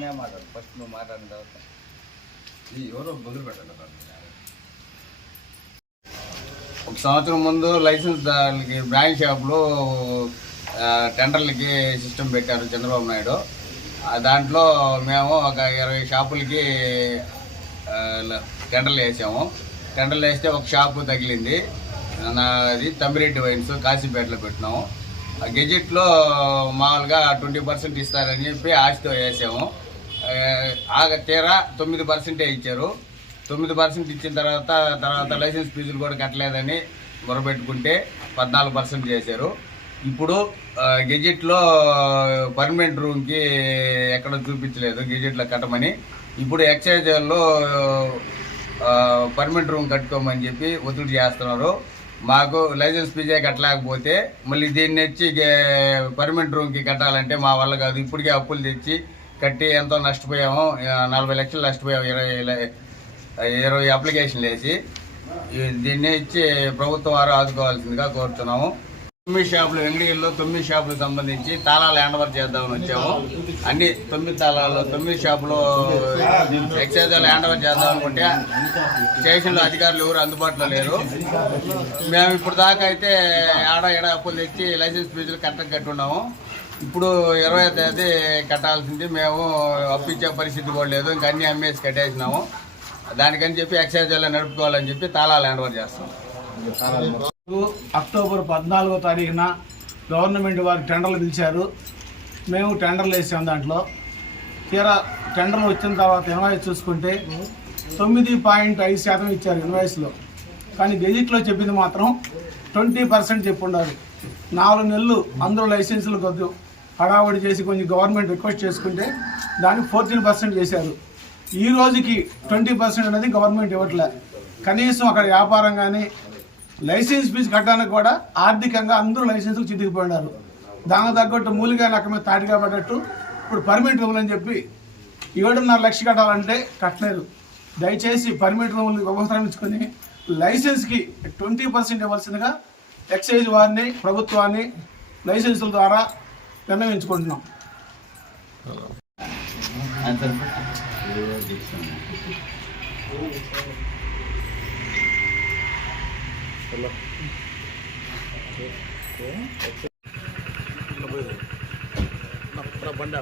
నేను మాట్లాడు ఫస్ట్ నువ్వు మాట్లాడిన తర్వాత ఎవరో మొదలు పెట్టండి. ఒక సంవత్సరం ముందు లైసెన్స్ దానికి బ్రాంచ్ షాప్లో టెండర్లకి సిస్టమ్ పెట్టారు చంద్రబాబు నాయుడు. దాంట్లో మేము ఒక 20 షాపులకి టెండర్లు వేసాము. టెండర్లు వేస్తే ఒక షాపు తగిలింది. అది తమ్మిరెడ్డి వైన్స్ కాశీపేటలో పెట్టినాము. గెజెట్లో మామూలుగా 20% ఇస్తారని చెప్పి ఆశతో వేసాము. తీరా 9% ఇచ్చారు. 9% ఇచ్చిన తర్వాత లైసెన్స్ ఫీజులు కూడా కట్టలేదని మొరపెట్టుకుంటే 14% చేశారు. ఇప్పుడు గెజెట్లో పర్మనెంట్ రూమ్కి ఎక్కడ చూపించలేదు గెజెట్లో కట్టమని. ఇప్పుడు ఎక్సైజ్లో పర్మనెంట్ రూమ్ కట్టుకోమని చెప్పి ఒత్తిడి చేస్తున్నారు. మాకు లైసెన్స్ ఫీజే కట్టలేకపోతే మళ్ళీ దీన్ని వచ్చి పర్మనెంట్ రూమ్కి కట్టాలంటే మా వల్ల కాదు. ఇప్పటికే అప్పులు తెచ్చి కట్టి ఎంతో నష్టపోయాము. 40 లక్షలు నష్టపోయాము. 20 అప్లికేషన్లు వేసి దీన్ని ఇచ్చి ప్రభుత్వం వారు ఆదుకోవాల్సిందిగా కోరుతున్నాము. 9 షాపులు వెంగళగిరిలో 9 షాపులకు సంబంధించి తాళాలు హ్యాండ్ ఓవర్ చేద్దామని వచ్చాము. అన్ని 9 తాళాలు 9 షాపులో ఎక్సైజ్ హ్యాండ్ ఓవర్ చేద్దాం అనుకుంటే స్టేషన్లో అధికారులు ఎవరు అందుబాటులో లేరు. మేము ఇప్పుడు దాకా అయితే ఏడా అప్పులు తెచ్చి లైసెన్స్ ఫీజులు కట్టున్నాము. ఇప్పుడు 20వ తేదీ కట్టాల్సింది. మేము అప్పిచ్చే పరిస్థితి కూడా లేదు. ఇంకా అన్ని అమ్మేసి కట్టేసినాము. దానికని చెప్పి ఎక్సైజ్ నడుపుకోవాలని చెప్పి తాళాలు హ్యాండ్ ఓవర్ చేస్తాం. అక్టోబర్ 14వ తారీఖున గవర్నమెంట్ వారు టెండర్లు పిలిచారు. మేము టెండర్లు వేసాం. దాంట్లో తీరా టెండర్లు వచ్చిన తర్వాత ఇన్వాయిస్ చూసుకుంటే 9.5% ఇచ్చారు ఇన్వాయిస్లో. కానీ గెజిట్లో చెప్పింది మాత్రం 20% చెప్పుండాలి. 4 నెలలు అందరూ లైసెన్సులు కొద్ది హడావుడి చేసి కొంచెం గవర్నమెంట్ రిక్వెస్ట్ చేసుకుంటే దాన్ని 14% చేశారు. ఈ రోజుకి 20% అనేది గవర్నమెంట్ ఇవ్వట్లే. కనీసం అక్కడ వ్యాపారం కానీ లైసెన్స్ ఫీజు కట్టడానికి కూడా ఆర్థికంగా అందరూ లైసెన్సులు చితికిపోయినారు. దానికి తగ్గట్టు మూలిగా నక్క మీద తాటిగా పడ్డట్టు ఇప్పుడు పర్మిట్ రూములు అని చెప్పి 7.5 లక్షలు కట్టాలంటే కట్టలేదు. దయచేసి పర్మిట్ రూములు ఉపసంహరించుకొని లైసెన్స్కి 20% ఇవ్వాల్సిందిగా ఎక్సైజ్ వారిని ప్రభుత్వాన్ని లైసెన్సుల ద్వారా విన్నవించుకుంటున్నాం. బండి